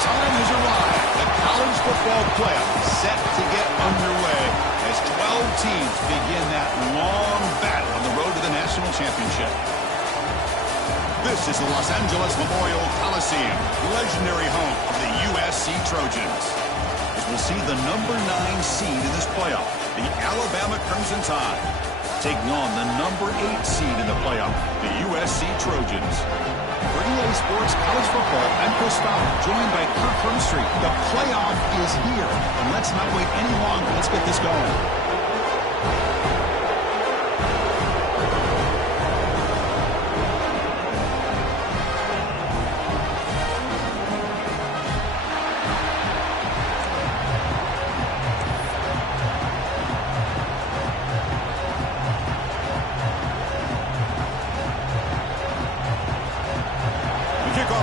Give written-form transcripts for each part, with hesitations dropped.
time has arrived. The college football playoff is set to get underway as 12 teams begin that long battle on the road to the national championship. This is the Los Angeles Memorial Coliseum, legendary home of the USC Trojans. As we'll see the number 9 seed in this playoff, the Alabama Crimson Tide, taking on the number 8 seed in the playoff, the USC Trojans. For EA Sports College Football, I'm Chris Fowler, joined by Kirk Hermstreet. The playoff is here, and let's not wait any longer. Let's get this going.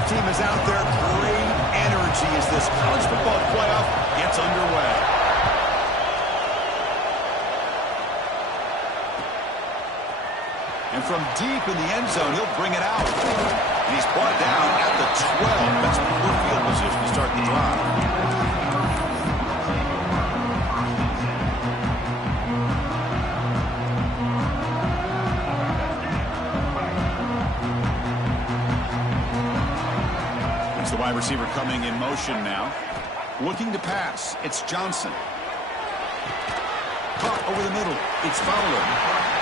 Team is out there. Great energy as this college football playoff gets underway. And from deep in the end zone, he'll bring it out. And he's brought down at the 12. That's poor field position to start the drive. The wide receiver coming in motion now. Looking to pass. It's Johnson. Caught over the middle. It's Fowler.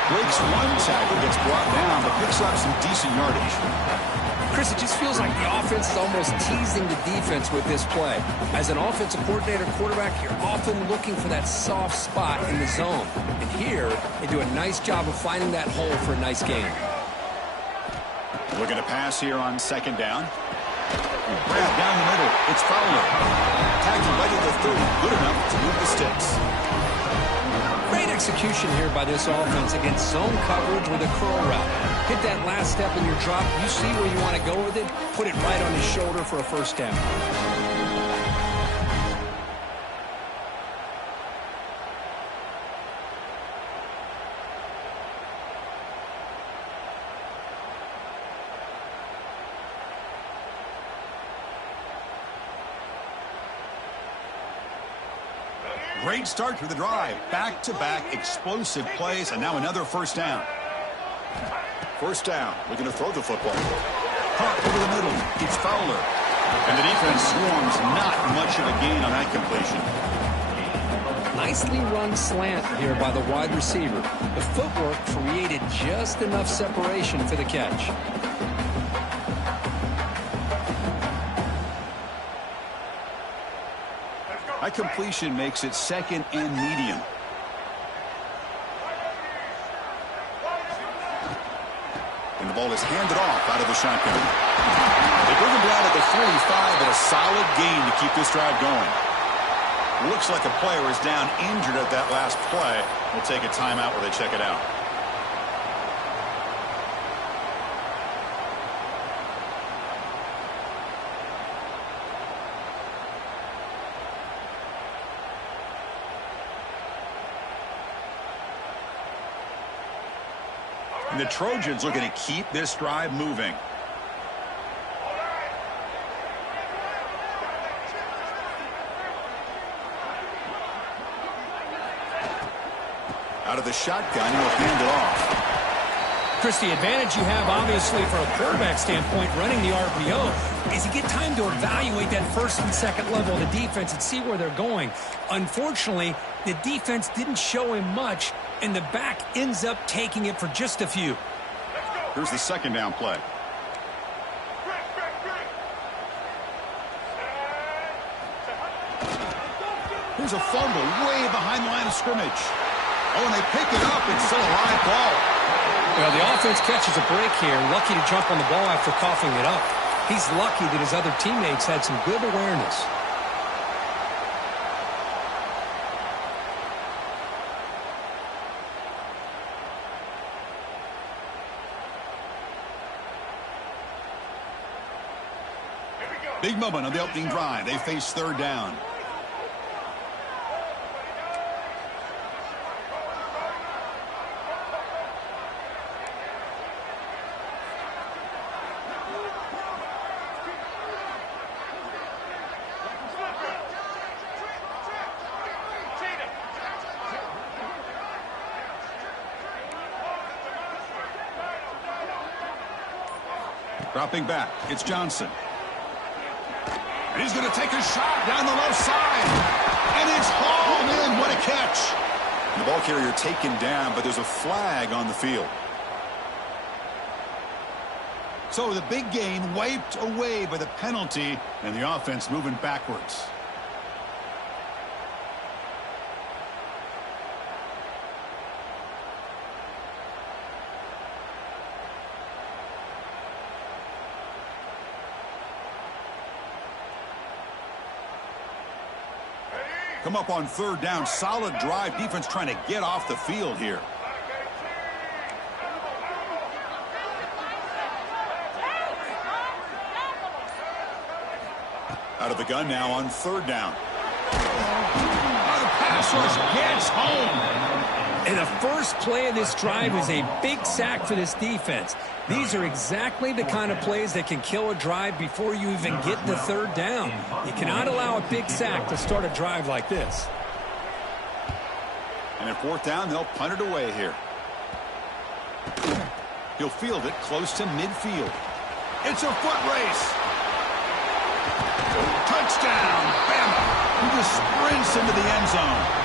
Breaks one tackle, gets brought down, but picks up some decent yardage. Chris, it just feels like the offense is almost teasing the defense with this play. As an offensive coordinator, quarterback, you're often looking for that soft spot in the zone. And here, they do a nice job of finding that hole for a nice gain. Looking to pass here on second down. Grab down the middle. It's Fowler. Tackled right at the 30. Good enough to move the sticks. Great execution here by this offense against zone coverage with a curl route. Hit that last step in your drop. You see where you want to go with it. Put it right on his shoulder for a first down. Great start to the drive. Back-to-back explosive plays, and now another first down. First down. Looking to throw the football. Caught over the middle. It's Fowler. And the defense swarms. Not much of a gain on that completion. Nicely run slant here by the wide receiver. The footwork created just enough separation for the catch. That completion makes it second and medium. And the ball is handed off out of the shotgun. They bring him down at the 45, but a solid gain to keep this drive going. Looks like a player is down injured at that last play. We'll take a timeout where they check it out. And the Trojans looking to keep this drive moving. Out of the shotgun, he'll hand it off. Chris, the advantage you have, obviously, from a quarterback standpoint, running the RPO, is you get time to evaluate that first and second level of the defense and see where they're going. Unfortunately, the defense didn't show him much, and the back ends up taking it for just a few. Here's the second down play. Here's a fumble way behind the line of scrimmage. Oh, and they pick it up. It's still a live ball. Well, the offense catches a break here. Lucky to jump on the ball after coughing it up. He's lucky that his other teammates had some good awareness. Big moment on the opening drive. They face third down. Dropping back, it's Johnson. And he's going to take a shot down the left side. And it's hauled in. What a catch. The ball carrier taken down, but there's a flag on the field. So the big gain wiped away by the penalty, and the offense moving backwards. Come up on third down. Solid drive. Defense trying to get off the field here. Out of the gun now on third down. The pass rush gets home. And the first play of this drive is a big sack for this defense. These are exactly the kind of plays that can kill a drive before you even get the third down. You cannot allow a big sack to start a drive like this. And at fourth down, they'll punt it away here. He'll field it close to midfield. It's a foot race. Touchdown, Bama. He just sprints into the end zone.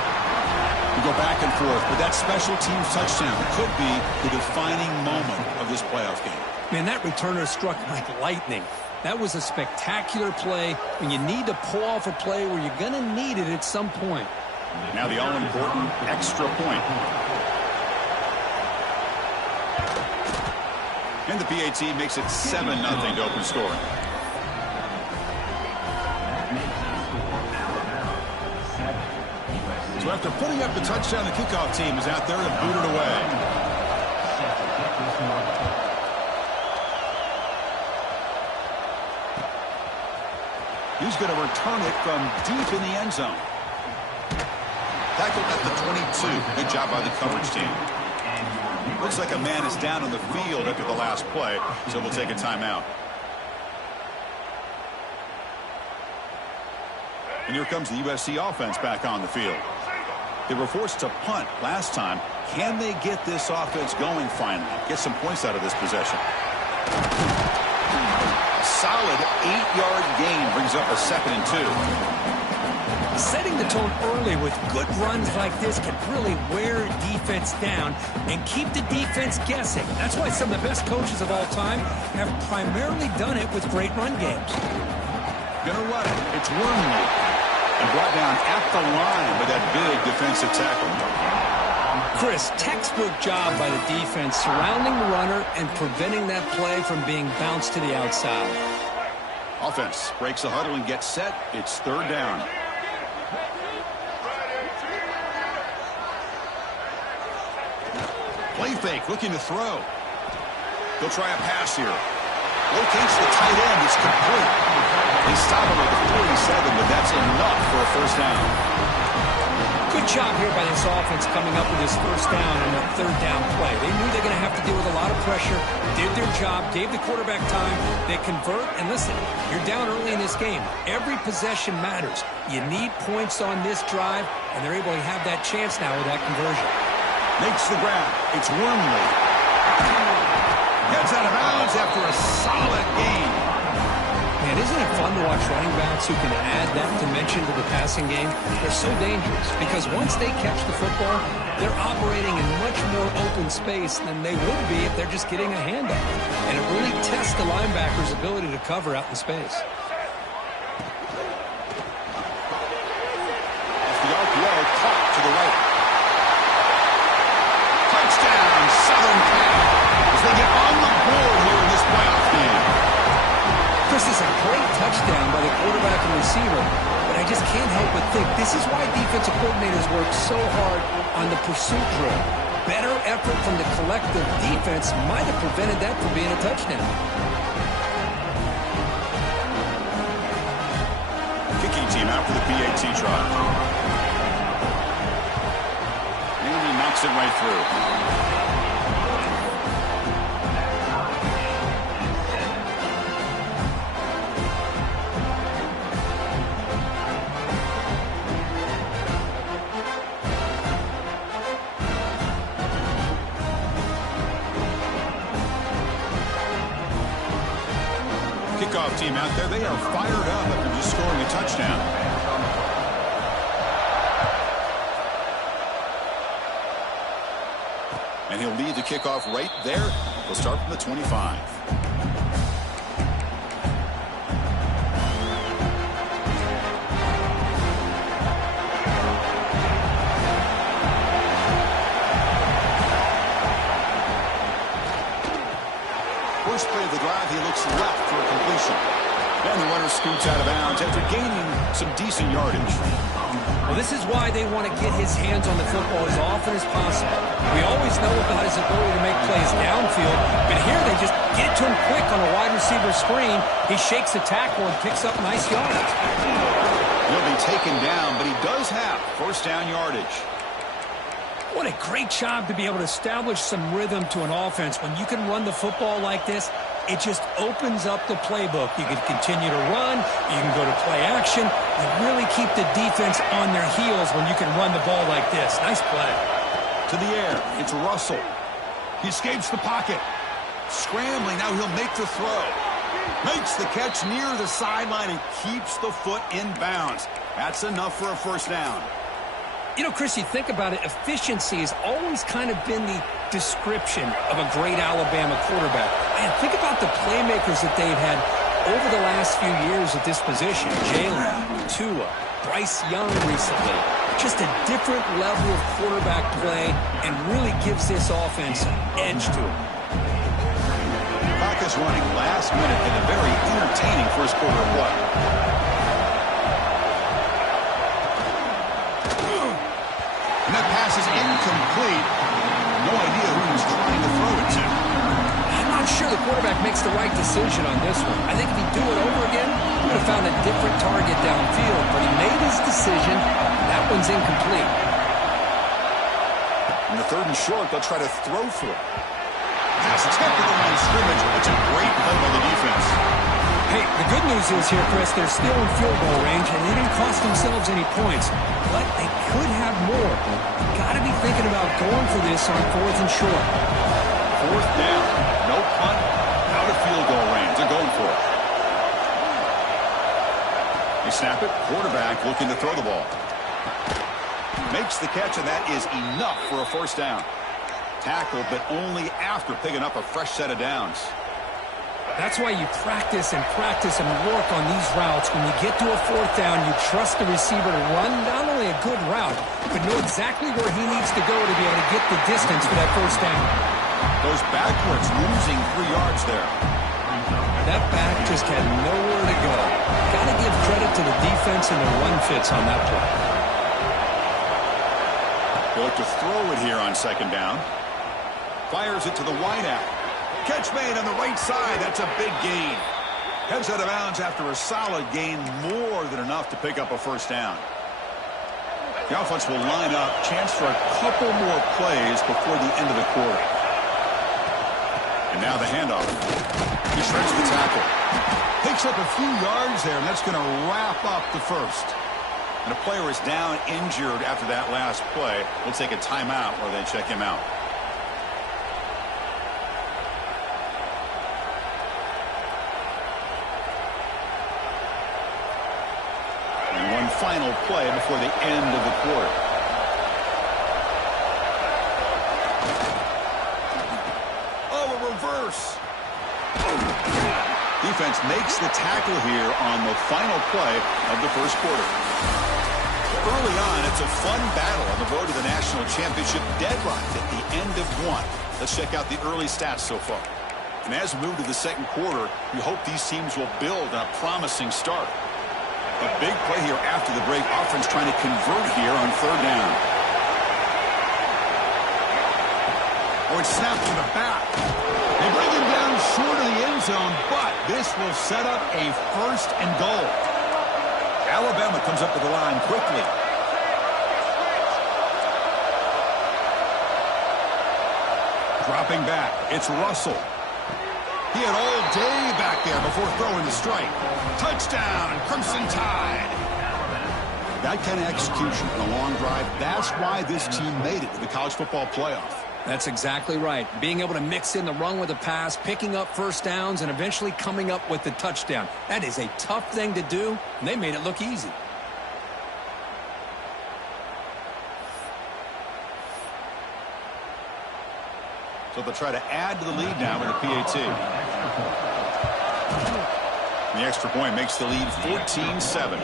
We go back and forth, but that special teams touchdown could be the defining moment of this playoff game. Man, that returner struck like lightning. That was a spectacular play when you need to pull off a play where you're going to need it at some point. Now the all-important extra point. And the PAT makes it 7-0 to open scoring. So after putting up the touchdown, the kickoff team is out there to boot it away. He's going to return it from deep in the end zone. Tackled at the 22. Good job by the coverage team. Looks like a man is down on the field after the last play, so we'll take a timeout. And here comes the USC offense back on the field. They were forced to punt last time. Can they get this offense going finally? Get some points out of this possession. A solid 8-yard gain brings up a 2nd and 2. Setting the tone early with good runs like this can really wear defense down and keep the defense guessing. That's why some of the best coaches of all time have primarily done it with great run games. Gonna run it. It's Wormley. And brought down at the line with that big defensive tackle. Chris, textbook job by the defense surrounding the runner and preventing that play from being bounced to the outside. Offense breaks the huddle and gets set. It's third down. Play fake, looking to throw. He'll try a pass here. Locates the tight end. It's complete. They stop him at the 47, but that's enough for a first down. Good job here by this offense coming up with this first down and that third down play. They knew they're going to have to deal with a lot of pressure, did their job, gave the quarterback time. They convert, and listen, you're down early in this game. Every possession matters. You need points on this drive, and they're able to have that chance now with that conversion. Makes the grab. It's Wormley. Gets out of bounds after a solid gain. Man, isn't it fun to watch running backs who can add that dimension to the passing game? They're so dangerous because once they catch the football, they're operating in much more open space than they would be if they're just getting a handoff. And it really tests the linebacker's ability to cover out in space. Off the RPO, caught to the right. Touchdown, Southern Cal, as they get on the board here in this playoff game. This is a great touchdown by the quarterback and receiver, but I just can't help but think this is why defensive coordinators work so hard on the pursuit drill. Better effort from the collective defense might have prevented that from being a touchdown. Kicking team out for the PAT try. And he knocks it right through. Kickoff team out there, they are fired up after just scoring a touchdown. And he'll lead the kickoff right there. He'll start from the 25. First play of the drive, he looks left for a completion. And the runner scoots out of bounds after gaining some decent yardage. Well, this is why they want to get his hands on the football as often as possible. We always know about his ability to make plays downfield, but here they just get to him quick on a wide receiver screen. He shakes the tackle and picks up nice yardage. He'll be taken down, but he does have first down yardage. What a great job to be able to establish some rhythm to an offense. When you can run the football like this, it just opens up the playbook. You can continue to run. You can go to play action. You really keep the defense on their heels when you can run the ball like this. Nice play. To the air, it's Russell. He escapes the pocket. Scrambling, now he'll make the throw. Makes the catch near the sideline and keeps the foot in bounds. That's enough for a first down. You know, Chris, you think about it, efficiency has always kind of been the description of a great Alabama quarterback. Man, think about the playmakers that they've had over the last few years at this position. Jalen, Tua, Bryce Young recently. Just a different level of quarterback play and really gives this offense an edge to it. Clock is running last minute in a very entertaining first quarter of play. And that pass is incomplete. No idea who he was trying to throw it to. I'm not sure the quarterback makes the right decision on this one. I think if he'd do it over again, he would have found a different target downfield. But he made his decision. That one's incomplete. In the third and short, they'll try to throw for it. Pass tipped to the line of scrimmage. That's a great play by the defense. Hey, the good news is here, Chris, they're still in field goal range, and they didn't cost themselves any points. But they could have more. Got to be thinking about going for this on fourth and short. Fourth down. No punt. Out of field goal range. They're going for it. They snap it. Quarterback looking to throw the ball. Makes the catch, and that is enough for a first down. Tackled, but only after picking up a fresh set of downs. That's why you practice and work on these routes. When you get to a fourth down, you trust the receiver to run not only a good route, but know exactly where he needs to go to be able to get the distance for that first down. Goes backwards, losing 3 yards there. That back just had nowhere to go. Got to give credit to the defense and the run fits on that play. They'll look to throw it here on second down. Fires it to the wideout. Catch made on the right side. That's a big gain. Heads out of bounds after a solid gain, more than enough to pick up a first down. The offense will line up. Chance for a couple more plays before the end of the quarter. And now the handoff. He shreds the tackle. Picks up a few yards there, and that's going to wrap up the first. And a player is down injured after that last play. We'll take a timeout while they check him out. And one final play before the end of the quarter. Oh, a reverse. Defense makes the tackle here on the final play of the first quarter. Early on, it's a fun battle on the road to the national championship deadline at the end of one. Let's check out the early stats so far. And as we move to the second quarter, we hope these teams will build on a promising start. A big play here after the break. Offense trying to convert here on third down. Oh, it's snapped to the back. They bring him down short of the end zone, but this will set up a first and goal. Alabama comes up to the line quickly. Dropping back, it's Russell. He had all day back there before throwing the strike. Touchdown, Crimson Tide. That kind of execution on a long drive, that's why this team made it to the college football playoff. That's exactly right. Being able to mix in the run with the pass, picking up first downs, and eventually coming up with the touchdown. That is a tough thing to do, and they made it look easy. So they'll try to add to the lead now with a PAT. The extra point makes the lead 14-7.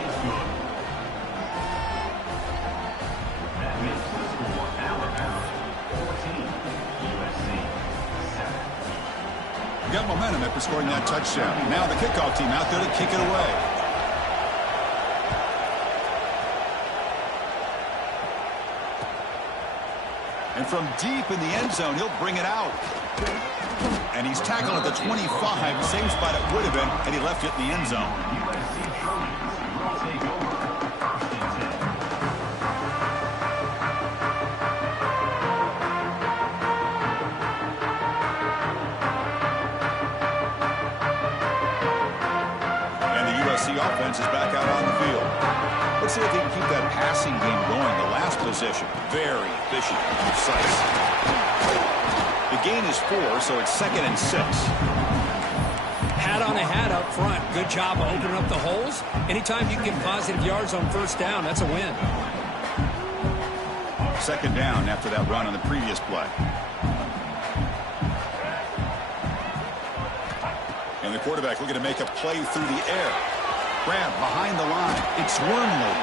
Got momentum after scoring that touchdown. Now the kickoff team out there to kick it away. And from deep in the end zone, he'll bring it out. And he's tackled at the 25. Same spot it would have been had he left it in the end zone. Offense is back out on the field. Let's see if they can keep that passing game going. The last possession, very efficient and precise. The gain is 4, so it's 2nd and 6. Hat on a hat up front. Good job of opening up the holes. Anytime you can get positive yards on first down, that's a win. 2nd down after that run on the previous play. And the quarterback looking to make a play through the air. Grab behind the line. It's Wormley.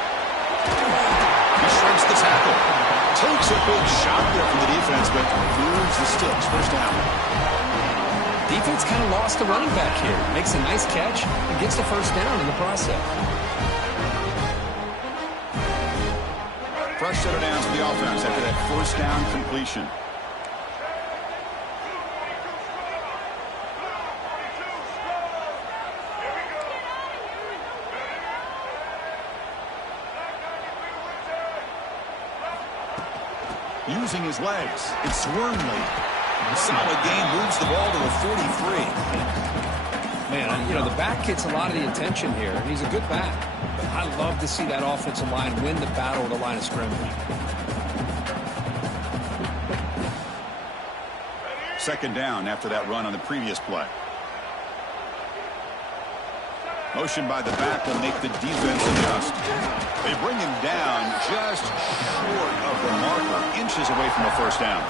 He shrinks the tackle. Takes a big shot there from the defense, but moves the sticks. First down. Defense kind of lost the running back here. Makes a nice catch and gets the first down in the process. Fresh set of downs for the offense after that first down completion. Using his legs, it's Wormley. Solid gain, moves the ball to the 43. Man, you know, the back gets a lot of the attention here, and he's a good back. But I love to see that offensive line win the battle of the line of scrimmage. 2nd down after that run on the previous play. Motion by the back will make the defense adjust. They bring him down just short of the marker, inches away from a first down.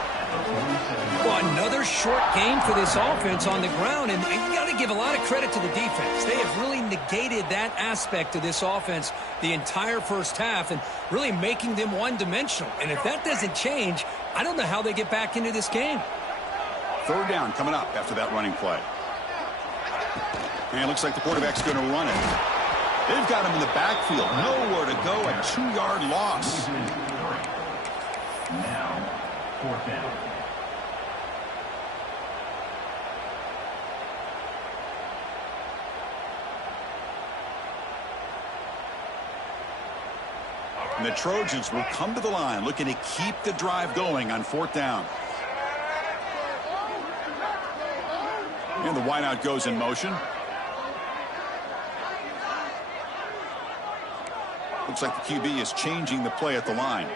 Well, another short game for this offense on the ground, and you got to give a lot of credit to the defense. They have really negated that aspect of this offense the entire first half and really making them one-dimensional. And if that doesn't change, I don't know how they get back into this game. 3rd down coming up after that running play. And it looks like the quarterback's going to run it. They've got him in the backfield. Nowhere to go. A 2-yard loss. Now, 4th down. And the Trojans will come to the line looking to keep the drive going on 4th down. And the wideout goes in motion. Looks like the QB is changing the play at the line.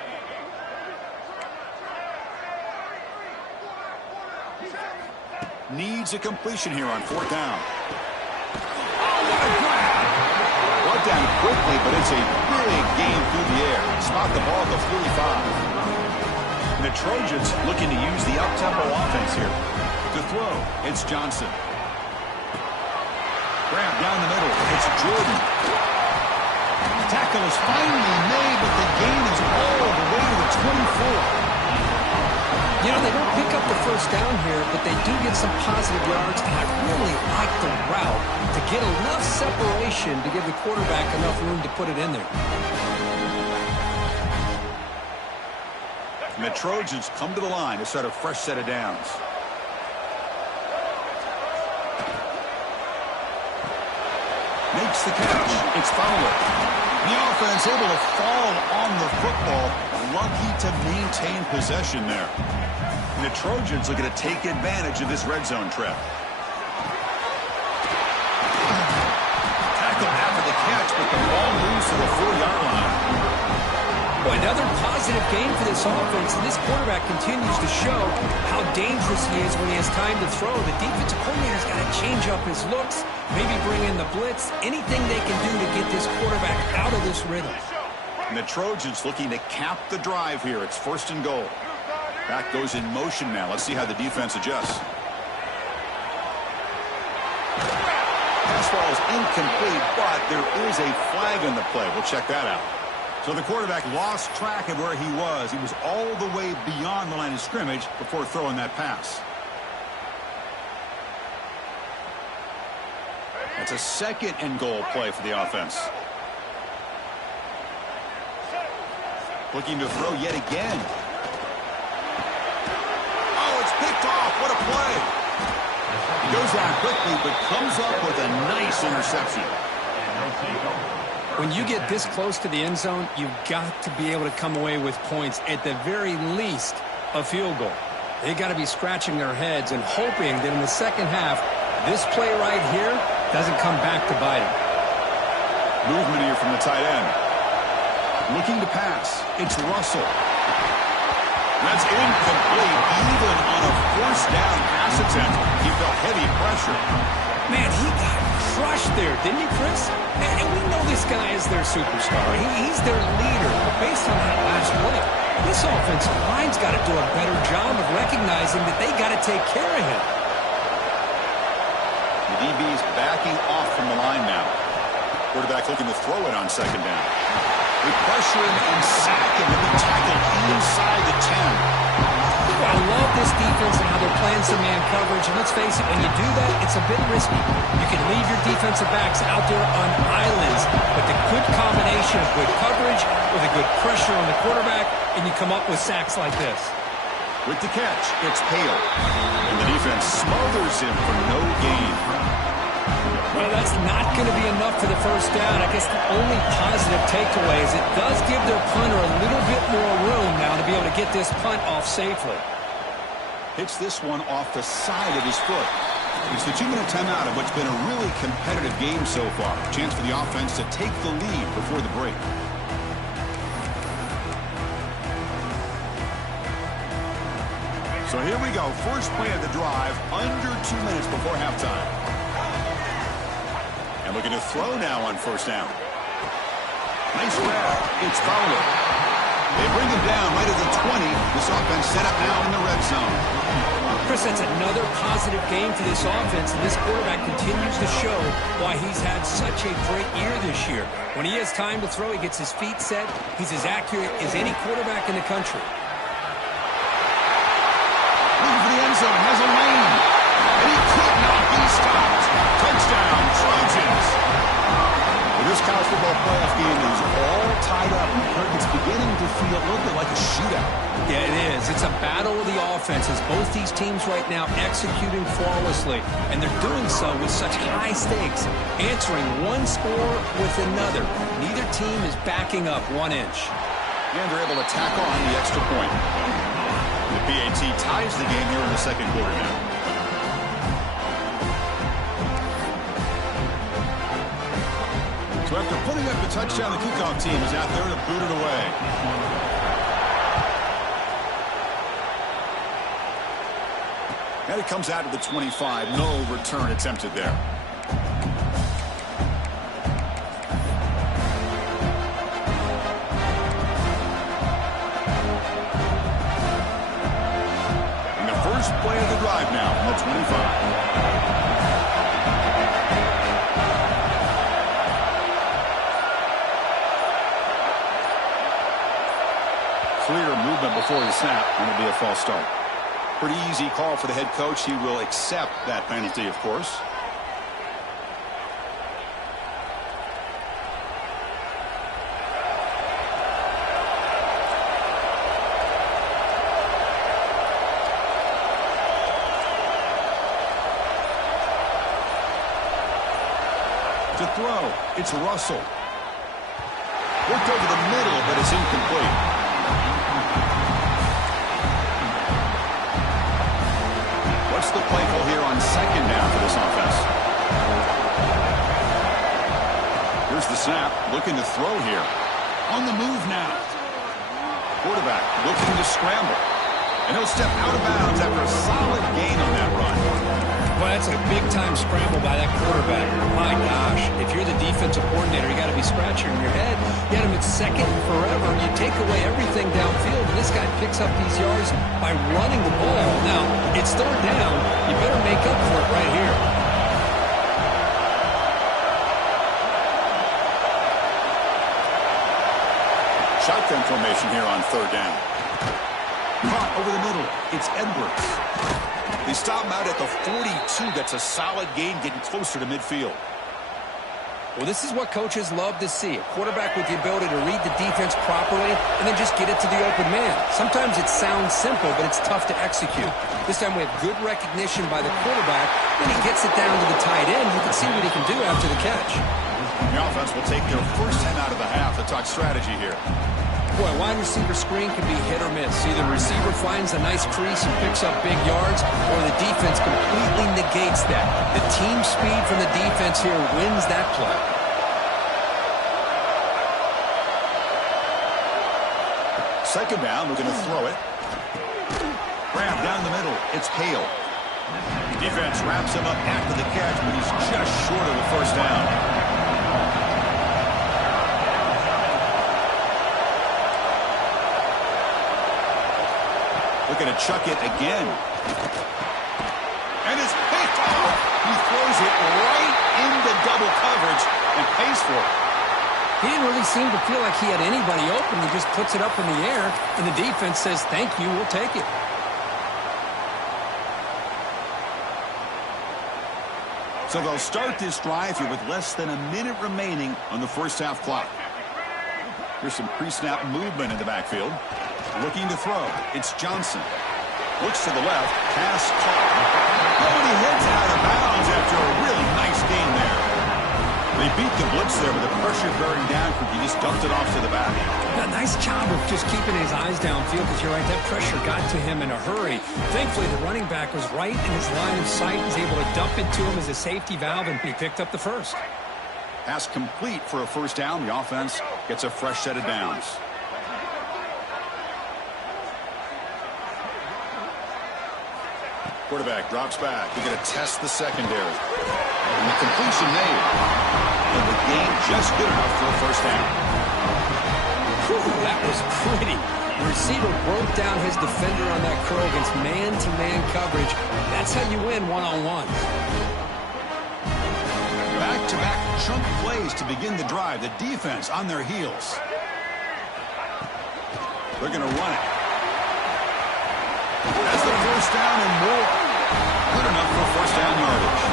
Needs a completion here on 4th down. Brought down quickly, but it's a big gain through the air. Spot the ball at the 45. And the Trojans looking to use the up-tempo offense here. To throw, it's Johnson. Grab down the middle. It's Jordan. Tackle is finally made, but the gain is all the way to the 24. You know, they don't pick up the first down here, but they do get some positive yards, and I really like the route to get enough separation to give the quarterback enough room to put it in there. And the Trojans come to the line to start a fresh set of downs. Makes the catch. It's Fowler. The offense able to fall on the football. Lucky to maintain possession there. And the Trojans looking to take advantage of this red zone trip. Tackle after the catch, but the ball moves to the 4-yard line. Well, another positive game for this offense, and this quarterback continues to show how dangerous he is when he has time to throw. The defensive coordinator's got to change up his looks, maybe bring in the blitz, anything they can do to get this quarterback out of this rhythm. And the Trojans looking to cap the drive here. It's 1st and goal. Back goes in motion now. Let's see how the defense adjusts. Pass ball is incomplete, but there is a flag in the play. We'll check that out. So the quarterback lost track of where he was. He was all the way beyond the line of scrimmage before throwing that pass. That's a 2nd and goal play for the offense. Looking to throw yet again. Oh, it's picked off. What a play. He goes down quickly, but comes up with a nice interception. When you get this close to the end zone, you've got to be able to come away with points, at the very least, a field goal. They got to be scratching their heads and hoping that in the second half, this play right here doesn't come back to bite them. Movement here from the tight end. Looking to pass. It's Russell. That's incomplete. Even on a 4th down pass attempt, he felt heavy pressure. Man, he got crushed there, didn't he, Chris? And we know this guy is their superstar. He's their leader. But based on that last play, this offensive line's got to do a better job of recognizing that they got to take care of him. The DB is backing off from the line now. Quarterback looking to throw it on 2nd down. They pressure him and sack him and be tackled inside the 10. I love this defense and how they're playing some man coverage. And let's face it, when you do that, it's a bit risky. You can leave your defensive backs out there on islands, but the good combination of good coverage with a good pressure on the quarterback, and you come up with sacks like this. With the catch, it's Hale. And the defense smothers him for no gain. Well, that's not going to be enough for the 1st down. I guess the only positive takeaway is it does give their punter a little bit more room now to be able to get this punt off safely. Hits this one off the side of his foot. It's the 2-minute timeout of what's been a really competitive game so far. Chance for the offense to take the lead before the break. So here we go. First play of the drive, under 2 minutes before halftime. And looking to throw now on 1st down. Nice grab. It's Fowler. They bring him down right at the 20. This offense set up now in the red zone. Chris, that's another positive game for this offense, and this quarterback continues to show why he's had such a great year this year. When he has time to throw, he gets his feet set. He's as accurate as any quarterback in the country. Looking for the end zone. Has a lane. And he could not be stopped. Touchdown, Trojans. Well, this college football playoff game is all tied up. It's beginning to feel a little bit like a shootout. Yeah, it is. It's a battle of the offenses. Both these teams right now executing flawlessly, and they're doing so with such high stakes, answering one score with another. Neither team is backing up 1 inch. And they're able to tack on the extra point. The PAT ties the game here in the 2nd quarter now. So after putting up the touchdown, the kickoff team is out there to boot it away. And it comes out to the 25. No return attempted there. And the first play of the drive now from the 25. Clear movement before the snap, and it'll be a false start. Pretty easy call for the head coach. He will accept that penalty, of course. To throw, it's Russell. Worked over the middle, but it's incomplete. What's the play call here on 2nd down for this offense? Here's the snap, looking to throw here. On the move now. Quarterback looking to scramble. And he'll step out of bounds after a solid gain on that run. Well, that's a big-time scramble by that quarterback. My gosh, if you're the defensive coordinator, you got to be scratching your head. You had him at second forever. You take away everything downfield, and this guy picks up these yards by running the ball. Now, it's third down. You better make up for it right here. Shotgun formation here on third down. Caught over the middle. It's Edwards. They stop him out at the 42. That's a solid gain, getting closer to midfield. Well, this is what coaches love to see. A quarterback with the ability to read the defense properly and then just get it to the open man. Sometimes it sounds simple, but it's tough to execute. This time we have good recognition by the quarterback. Then he gets it down to the tight end. You can see what he can do after the catch. The offense will take their first 10 out of the half to talk strategy here. Boy, wide receiver screen can be hit or miss. Either the receiver finds a nice crease and picks up big yards, or the defense completely negates that. The team speed from the defense here wins that play. Second down, we're going to throw it. Grab down the middle. It's Hale. Defense wraps him up after the catch, but he's just short of the first down. Looking to chuck it again. And it's picked off. He throws it right into double coverage and pays for it. He didn't really seem to feel like he had anybody open. He just puts it up in the air, and the defense says, thank you, we'll take it. So they'll start this drive here with less than a minute remaining on the first half clock. Here's some pre-snap movement in the backfield. Looking to throw. It's Johnson. Looks to the left. Pass caught. Nobody heads out of bounds after a really nice game there. They beat the blitz there with the pressure bearing down. He just dumped it off to the back. A nice job of just keeping his eyes downfield, because you're right, that pressure got to him in a hurry. Thankfully, the running back was right in his line of sight. He was able to dump it to him as a safety valve, and he picked up the first. Pass complete for a first down. The offense gets a fresh set of downs. Quarterback drops back. We're going to test the secondary. And the completion made. And the game just good enough for a first down. Whew, that was pretty. The receiver broke down his defender on that curl against man-to-man coverage. That's how you win one-on-one. Back-to-back chunk plays to begin the drive. The defense on their heels. They're going to run it. That's the first down and more. Good enough for first down yardage.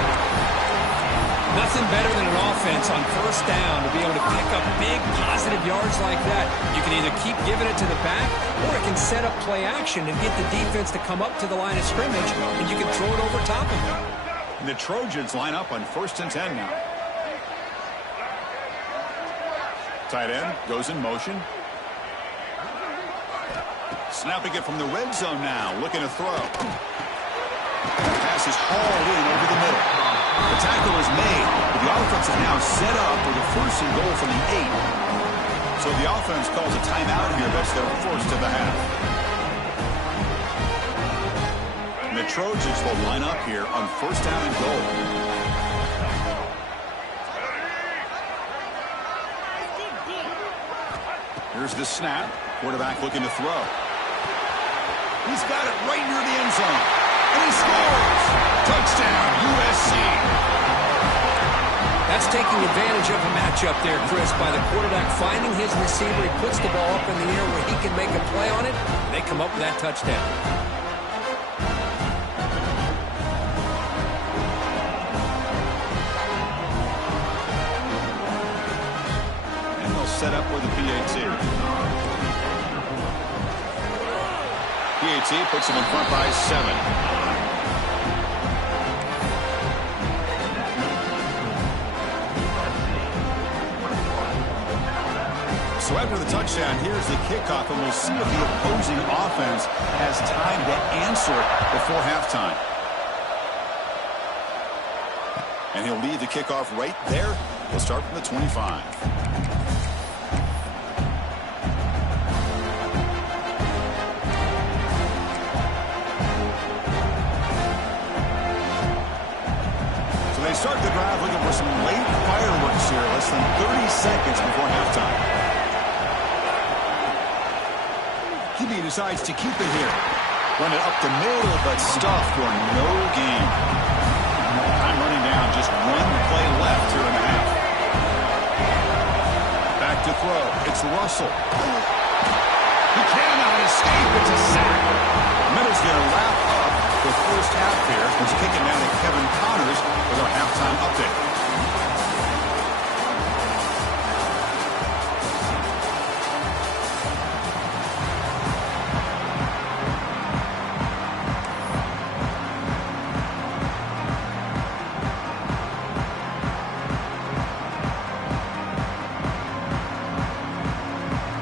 Nothing better than an offense on first down to be able to pick up big positive yards like that. You can either keep giving it to the back, or it can set up play action and get the defense to come up to the line of scrimmage, and you can throw it over top of them. And the Trojans line up on 1st and 10 now. Tight end goes in motion. Snapping it from the red zone now, looking to throw. Pass is hauled in over the middle. The tackle is made, but the offense is now set up for the 1st and goal from the 8. So the offense calls a timeout here. That's their first of the half. And the Trojans will line up here on 1st down and goal. Here's the snap. Quarterback looking to throw. He's got it right near the end zone. And he scores! Touchdown, USC! That's taking advantage of a matchup there, Chris, by the quarterback finding his receiver. He puts the ball up in the air where he can make a play on it. They come up with that touchdown. And they'll set up with a PAT. PAT puts him in front by 7. So after the touchdown, here's the kickoff, and we'll see if the opposing offense has time to answer before halftime. And he'll leave the kickoff right there. We'll start from the 25. start the drive looking for some late fireworks here. Less than 30 seconds before halftime. QB decides to keep it here. Run it up the middle, but stuffed for no gain. Time running down. Just one play left here in the half. Back to throw. It's Russell. He cannot escape. It's a sack. Middle's going to wrap up the first half here. Let's kick it down to Kevin Connors with our halftime update.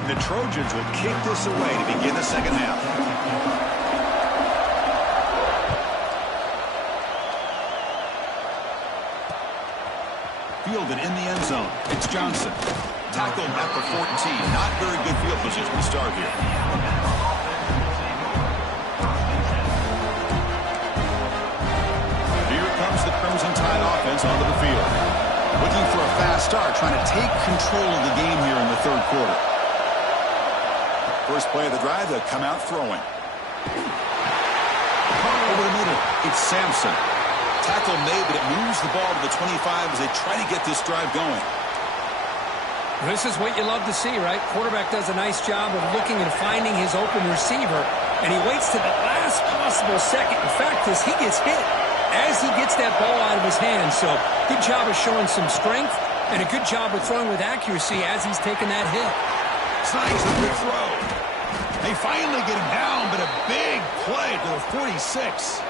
The Trojans will kick this away to begin the second half. Fielded in the end zone. It's Johnson. Tackled at the 14. Not very good field position to start here. Here comes the Crimson Tide offense onto the field. Looking for a fast start, trying to take control of the game here in the third quarter. First play of the drive, they'll come out throwing. Over the middle, it's Sampson. Tackle made, but it moves the ball to the 25 as they try to get this drive going. This is what you love to see, right? Quarterback does a nice job of looking and finding his open receiver, and he waits to the last possible second. In fact, as he gets hit, as he gets that ball out of his hands. So good job of showing some strength, and a good job of throwing with accuracy as he's taking that hit. Snides the good throw. They finally get him down, but a big play to the 46.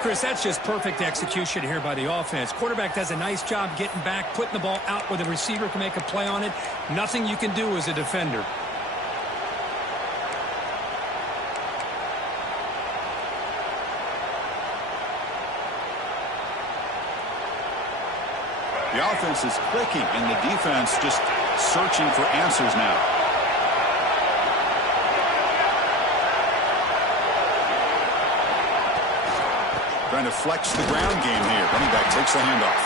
Chris, that's just perfect execution here by the offense. Quarterback does a nice job getting back, putting the ball out where the receiver can make a play on it. Nothing you can do as a defender. The offense is clicking, and the defense just searching for answers now. Trying to flex the ground game here. Running back takes the handoff.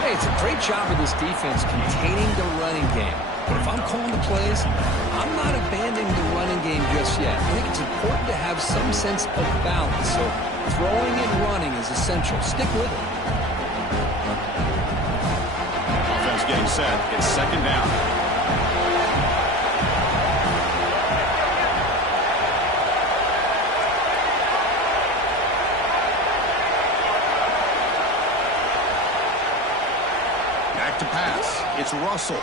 Hey, it's a great job of this defense containing the running game. But if I'm calling the plays, I'm not abandoning the running game just yet. I think it's important to have some sense of balance. So throwing and running is essential. Stick with it. Offense getting set. It's second down. To pass. It's Russell.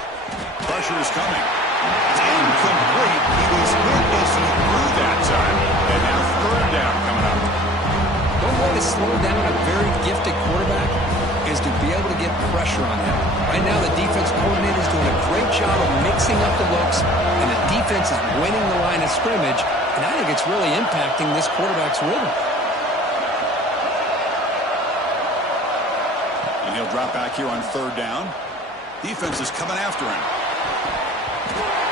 Pressure is coming. It's incomplete. He was hit as he threw that time. And now third down coming up. One way to slow down a very gifted quarterback is to be able to get pressure on him. Right now, the defense coordinator is doing a great job of mixing up the looks, and the defense is winning the line of scrimmage, and I think it's really impacting this quarterback's rhythm. And he'll drop back here on third down. Defense is coming after him.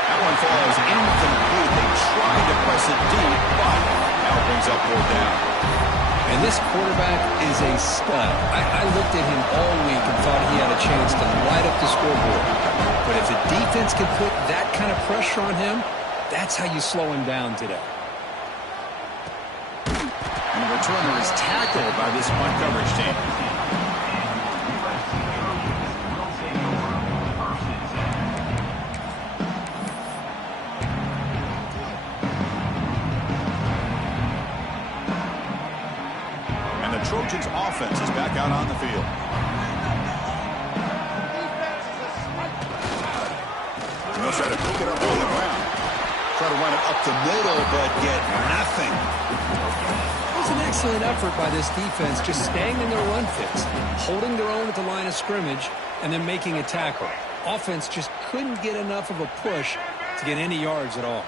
That one falls incomplete. They tried to press it deep, but now it brings up fourth down. And this quarterback is a stud. I looked at him all week and thought he had a chance to light up the scoreboard. But if the defense can put that kind of pressure on him, that's how you slow him down today. And the returner is tackled by this punt coverage team. Trojans offense is back out on the field. And they'll try to pick it up on the ground. Try to run it up the middle, but get nothing. It was an excellent effort by this defense, just staying in their run fits, holding their own at the line of scrimmage, and then making a tackle. Offense just couldn't get enough of a push to get any yards at all.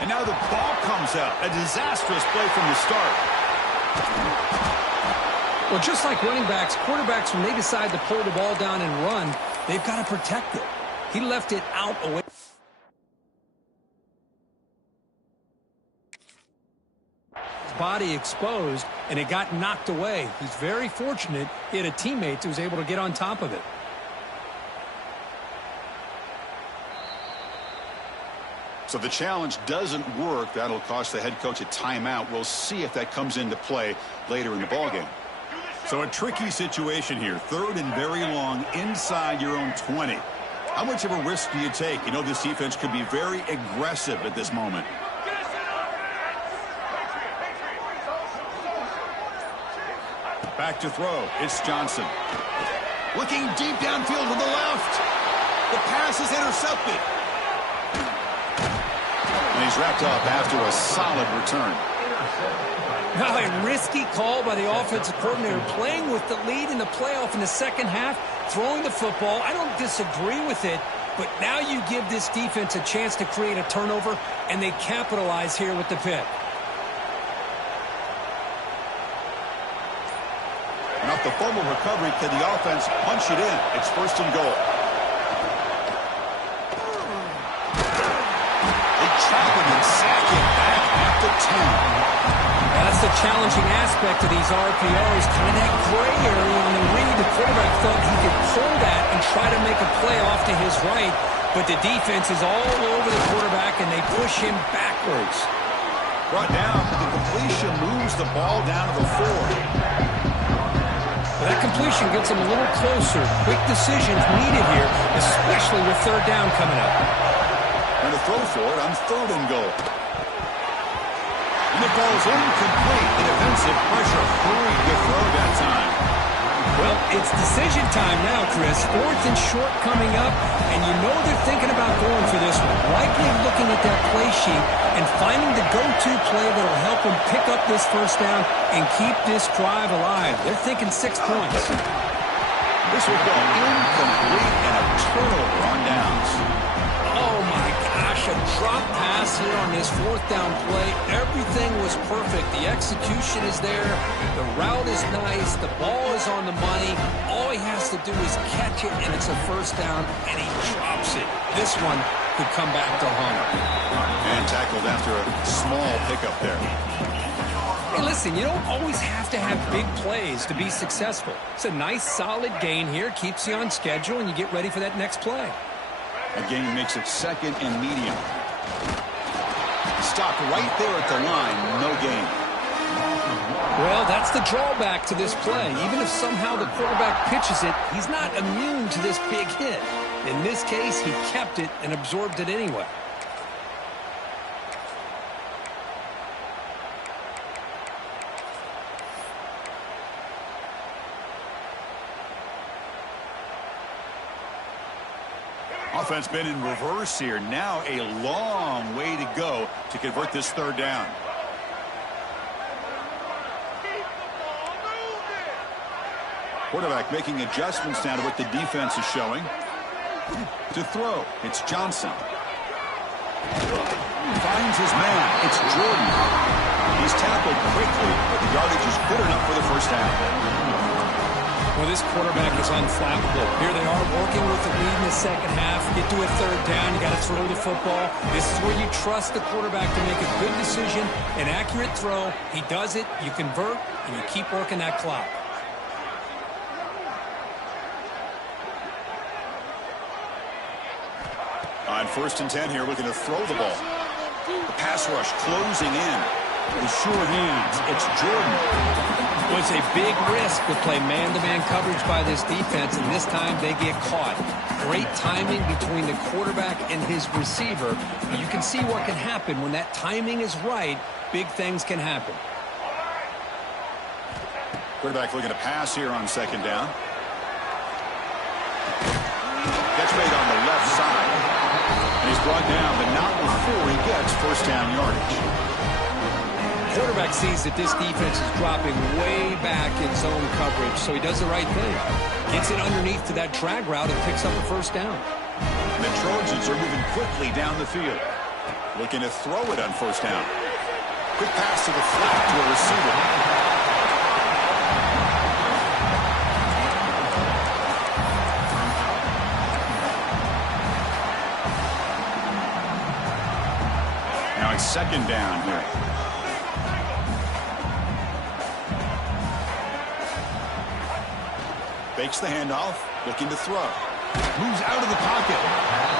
And now the ball comes out. A disastrous play from the start. Well, just like running backs, quarterbacks, when they decide to pull the ball down and run, they've got to protect it. He left it out away. body exposed, and it got knocked away. He's very fortunate he had a teammate who was able to get on top of it. So the challenge doesn't work. That'll cost the head coach a timeout. We'll see if that comes into play later in the ballgame. So a tricky situation here. 3rd and very long inside your own 20. How much of a risk do you take? You know this defense could be very aggressive at this moment. Back to throw. It's Johnson. Looking deep downfield to the left. The pass is intercepted. And he's wrapped up after a solid return. Now a risky call by the offensive coordinator, playing with the lead in the playoff in the second half, throwing the football. I don't disagree with it, but now you give this defense a chance to create a turnover, and they capitalize here with the pick. And off the fumble recovery, can the offense punch it in? It's 1st and goal. They trap him and sack him back at the 10. That's the challenging aspect of these RPOs, kind of that gray area on the read. The quarterback thought he could pull that and try to make a play off to his right, but the defense is all over the quarterback, and they push him backwards. Brought down, the completion moves the ball down to the 4. Well, that completion gets him a little closer. Quick decisions needed here, especially with 3rd down coming up. Going to throw for it on 3rd and goal. And it falls incomplete. The defensive pressure hurried the throw that time. Well, it's decision time now, Chris. 4th and short coming up, and you know they're thinking about going for this one. Likely looking at that play sheet and finding the go-to play that will help them pick up this 1st down and keep this drive alive. They're thinking 6 points. This will go incomplete and a turnover on downs. Oh, my gosh, a drop pass here on this 4th down play. Everything was perfect. The execution is there. The route is nice. The ball is on the money. All he has to do is catch it, and it's a 1st down, and he drops it. This one could come back to haunt him. And tackled after a small pickup there. Hey, listen, you don't always have to have big plays to be successful. It's a nice, solid gain here. Keeps you on schedule, and you get ready for that next play. A gain makes it 2nd and medium. Stopped right there at the line. No gain. Well, that's the drawback to this play. Even if somehow the quarterback pitches it, he's not immune to this big hit. In this case, he kept it and absorbed it anyway. Offense been in reverse here. Now a long way to go to convert this 3rd down. Quarterback making adjustments now to what the defense is showing. To throw, it's Johnson. Finds his man. It's Jordan. He's tackled quickly, but the yardage is good enough for the 1st down. Well, this quarterback is unflappable. Here they are working with the lead in the second half. Get to a 3rd down. You got to throw the football. This is where you trust the quarterback to make a good decision, an accurate throw. He does it. You convert, and you keep working that clock. On 1st and 10 here, looking to throw the ball. The pass rush closing in. With sure hands, it's Jordan. Well, it's a big risk to play man-to-man coverage by this defense, and this time they get caught. Great timing between the quarterback and his receiver. You can see what can happen when that timing is right. Big things can happen. Quarterback looking to pass here on 2nd down. Catch made on the left side. And he's brought down, but not before he gets 1st down yardage. Quarterback sees that this defense is dropping way back in zone coverage, so he does the right thing. Gets it underneath to that drag route and picks up a 1st down. And the Trojans are moving quickly down the field. Looking to throw it on 1st down. Quick pass to the flat to a receiver. Now it's 2nd down here. Fakes the handoff, looking to throw. Moves out of the pocket.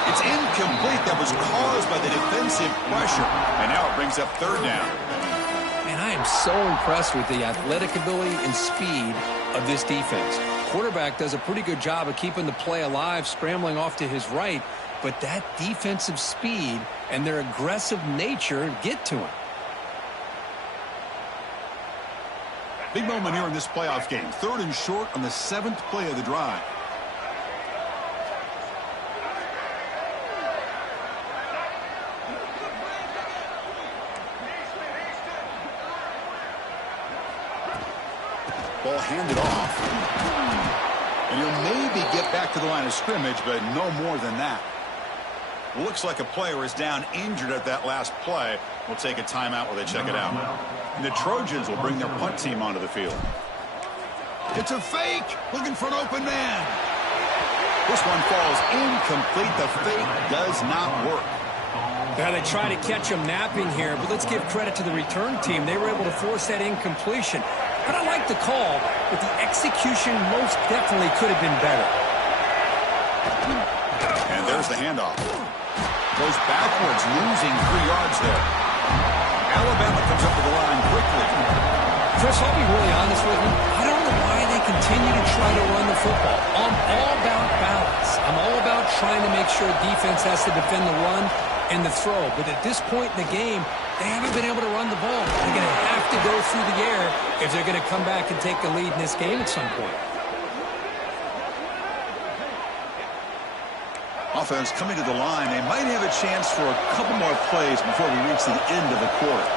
It's incomplete. That was caused by the defensive pressure. And now it brings up third down. Man, I am so impressed with the athletic ability and speed of this defense. Quarterback does a pretty good job of keeping the play alive, scrambling off to his right, but that defensive speed and their aggressive nature get to him. Big moment here in this playoff game. 3rd and short on the 7th play of the drive. Ball handed off. And he'll maybe get back to the line of scrimmage, but no more than that. Looks like a player is down injured at that last play. We'll take a timeout while they check it out. And the Trojans will bring their punt team onto the field. It's a fake. Looking for an open man. This one falls incomplete. The fake does not work. Yeah, they try to catch him napping here, but let's give credit to the return team. They were able to force that incompletion. But I like the call, but the execution most definitely could have been better. And there's the handoff. Goes backwards, losing 3 yards there. Alabama comes up to the line quickly. Chris, I'll be really honest with you. I don't know why they continue to try to run the football. I'm all about balance. I'm all about trying to make sure defense has to defend the run and the throw. But at this point in the game, they haven't been able to run the ball. They're going to have to go through the air if they're going to come back and take the lead in this game at some point. Offense coming to the line. They might have a chance for a couple more plays before we reach the end of the quarter.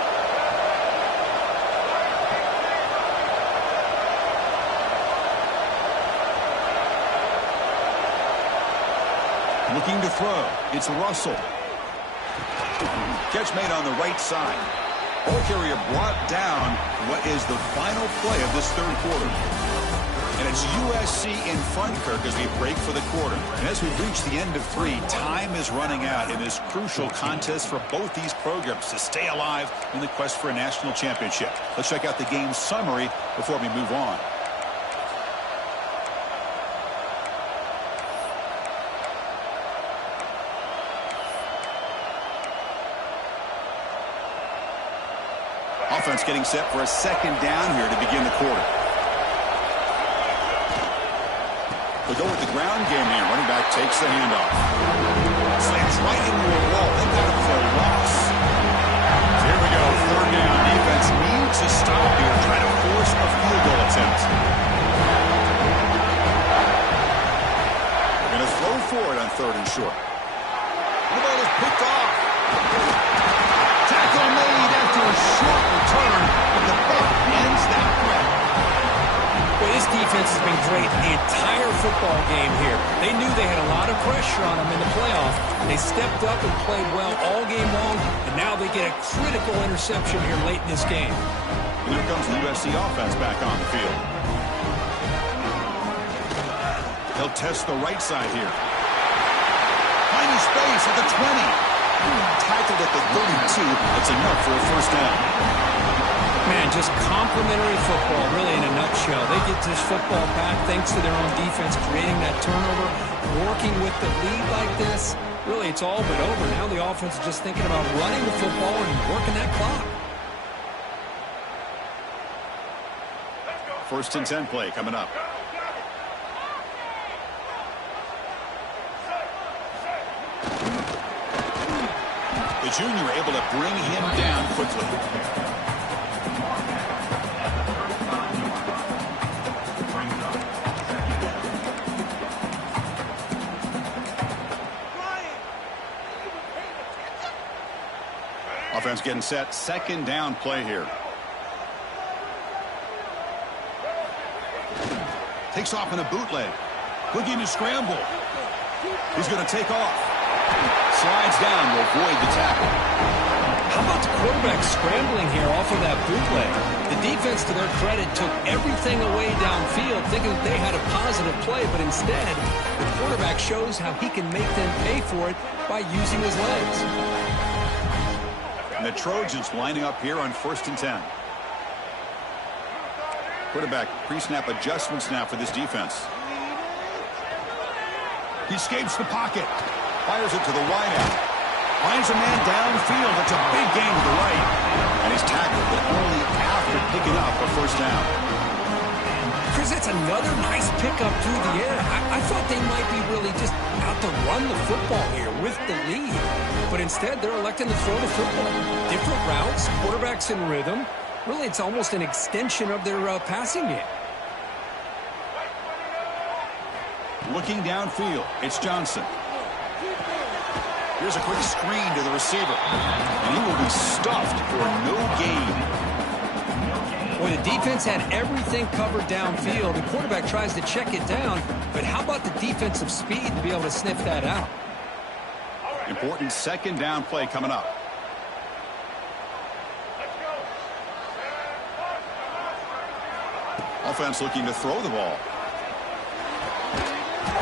Looking to throw. It's Russell. Catch made on the right side. Ball carrier brought down. What is the final play of this 3rd quarter? And it's USC in front, Kirk, as we break for the quarter. And as we reach the end of 3, time is running out in this crucial contest for both these programs to stay alive in the quest for a national championship. Let's check out the game summary before we move on. Offense getting set for a 2nd down here to begin the quarter. They go with the ground game here. Running back takes the handoff. Slams right into a wall. They got him for a loss. Here we go. 3rd down. Defense needs to stop here. Try to force a field goal attempt. They're going to throw for it on 3rd and short. The ball is picked off. Tackle made after a short return, but the puck ends that threat. Well, this defense has been great the entire football game here. They knew they had a lot of pressure on them in the playoff. They stepped up and played well all game long, and now they get a critical interception here late in this game. And here comes the USC offense back on the field. They'll test the right side here. Finding space at the 20. Tackled at the 32. That's enough for a 1st down. Man, just complimentary football, really, in a nutshell. They get this football back thanks to their own defense, creating that turnover, working with the lead like this. Really, it's all but over. Now the offense is just thinking about running the football and working that clock. 1st and 10 play coming up. The junior able to bring him down quickly. Offense getting set. 2nd down play here. Takes off in a bootleg. Looking to scramble. He's going to take off. Slides down to avoid the tackle. How about the quarterback scrambling here off of that bootleg? The defense, to their credit, took everything away downfield, thinking that they had a positive play, but instead, the quarterback shows how he can make them pay for it by using his legs. And the Trojans lining up here on 1st and 10. Quarterback pre-snap adjustments now for this defense. He escapes the pocket. Fires it to the wideout. Finds a man downfield. It's a big gain to the right. And he's tackled, but only after picking up a first down. Chris, that's another nice pickup through the air. I thought they might be really just out to run the football here with the lead. But instead, they're electing to throw the football. Different routes, quarterbacks in rhythm. Really, it's almost an extension of their passing game. Looking downfield, it's Johnson. Here's a quick screen to the receiver. And he will be stuffed for no gain. Well, the defense had everything covered downfield. The quarterback tries to check it down. But how about the defensive speed to be able to sniff that out? Important second down play coming up. Offense looking to throw the ball.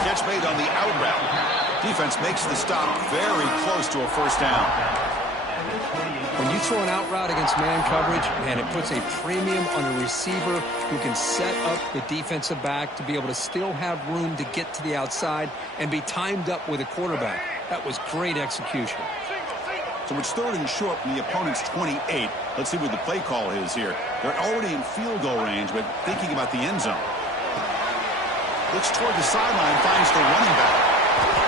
Catch made on the out route. Defense makes the stop very close to a first down. When you throw an out route against man coverage, man, it puts a premium on a receiver who can set up the defensive back to be able to still have room to get to the outside and be timed up with a quarterback. That was great execution. So it's third and short from the opponent's 28. Let's see what the play call is here. They're already in field goal range, but thinking about the end zone. Looks toward the sideline, finds the running back.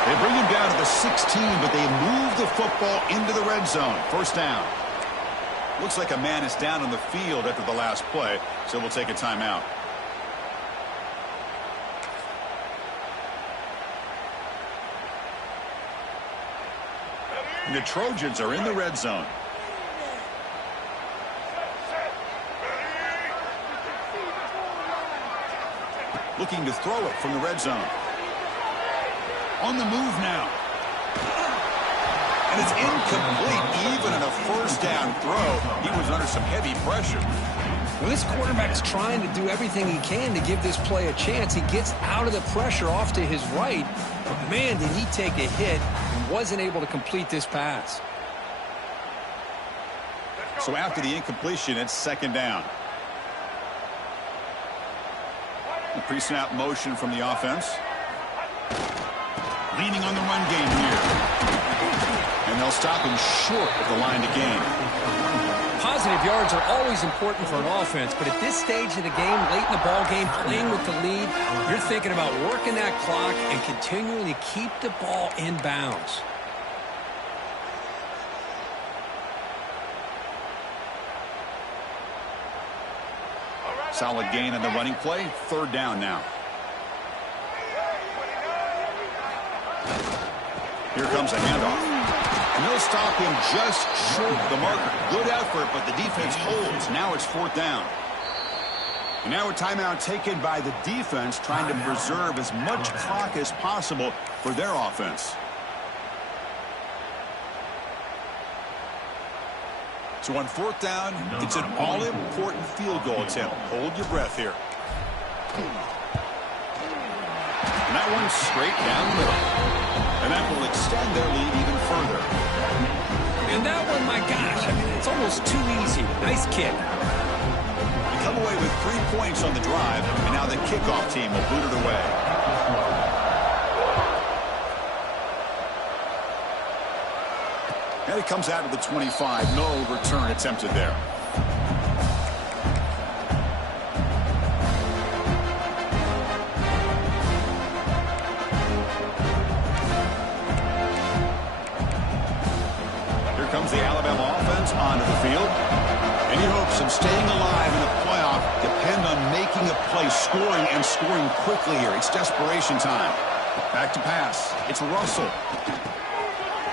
They bring him down to the 16, but they move the football into the red zone. First down. Looks like a man is down on the field after the last play, so we'll take a timeout. The Trojans are in the red zone. Looking to throw it from the red zone. On the move now. And it's incomplete. Even in a first down throw, he was under some heavy pressure. Well, this quarterback's trying to do everything he can to give this play a chance. He gets out of the pressure off to his right. But, man, did he take a hit and wasn't able to complete this pass. So after the incompletion, it's second down. The pre-snap motion from the offense. Leaning on the run game here. And they'll stop him short of the line to gain. Positive yards are always important for an offense, but at this stage of the game, late in the ball game, playing with the lead, you're thinking about working that clock and continuing to keep the ball in bounds. Solid gain on the running play. Third down now. Here comes a handoff. And they'll stop him just short of the marker. Good effort, but the defense holds. Now it's fourth down. And now a timeout taken by the defense, trying to preserve as much clock as possible for their offense. So on fourth down, it's an all-important field goal attempt. Hold your breath here. And that one's straight down the middle. And that will extend their lead even further. And that one, my gosh, I mean, it's almost too easy. Nice kick. We come away with 3 points on the drive, and now the kickoff team will boot it away. And it comes out of the 25. No return attempted there. Here comes the Alabama offense onto the field. Any hopes of staying alive in the playoff depend on making a play, scoring, and scoring quickly here. It's desperation time. Back to pass. It's Russell.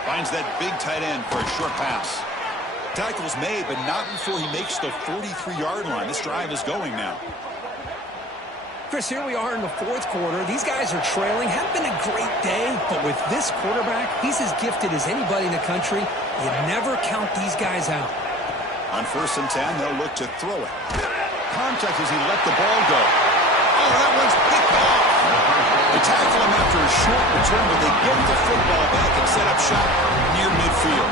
Finds that big tight end for a short pass. Tackle's made, but not before he makes the 43-yard line. This drive is going now. Chris, here we are in the fourth quarter. These guys are trailing. Hadn't been a great day, but with this quarterback, he's as gifted as anybody in the country. You never count these guys out. On 1st and 10, they'll look to throw it. Contact as he let the ball go. Oh, that one's picked off. They tackle him after a short return, but they get the football back and set up shop near midfield.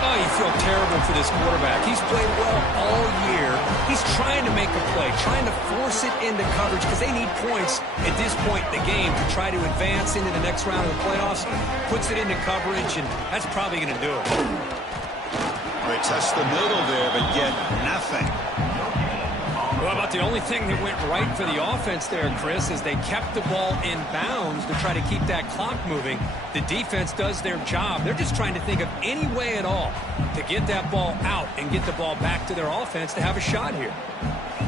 Oh, you feel terrible for this quarterback. He's played well all year. He's trying to make a play, trying to force it into coverage because they need points at this point in the game to try to advance into the next round of the playoffs. Puts it into coverage, and that's probably going to do it. They test the middle there, but get nothing. Well, about the only thing that went right for the offense there, Chris, is they kept the ball in bounds to try to keep that clock moving. The defense does their job. They're just trying to think of any way at all to get that ball out and get the ball back to their offense to have a shot here.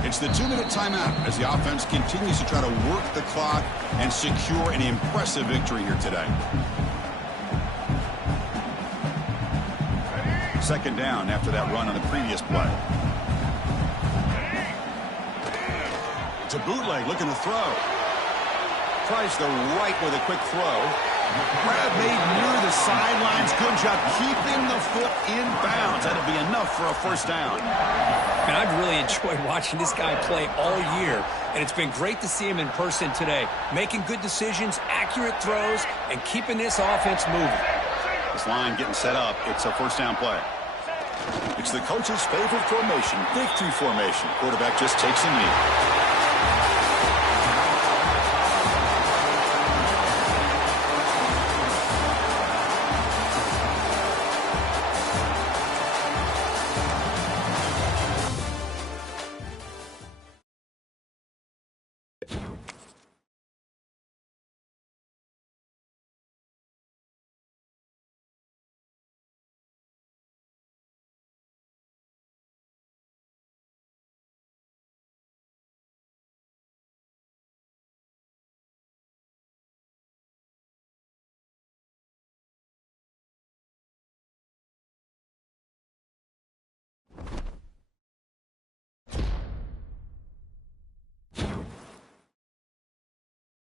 It's the 2-minute timeout as the offense continues to try to work the clock and secure an impressive victory here today. Second down after that run on the previous play. It's a bootleg looking to throw. Tries the right with a quick throw. Grab made near the sidelines. Good job keeping the foot in bounds. That'll be enough for a first down. And I've really enjoyed watching this guy play all year, and it's been great to see him in person today, making good decisions, accurate throws, and keeping this offense moving. This line getting set up. It's a first down play. It's the coach's favorite formation, victory formation. Quarterback just takes a knee.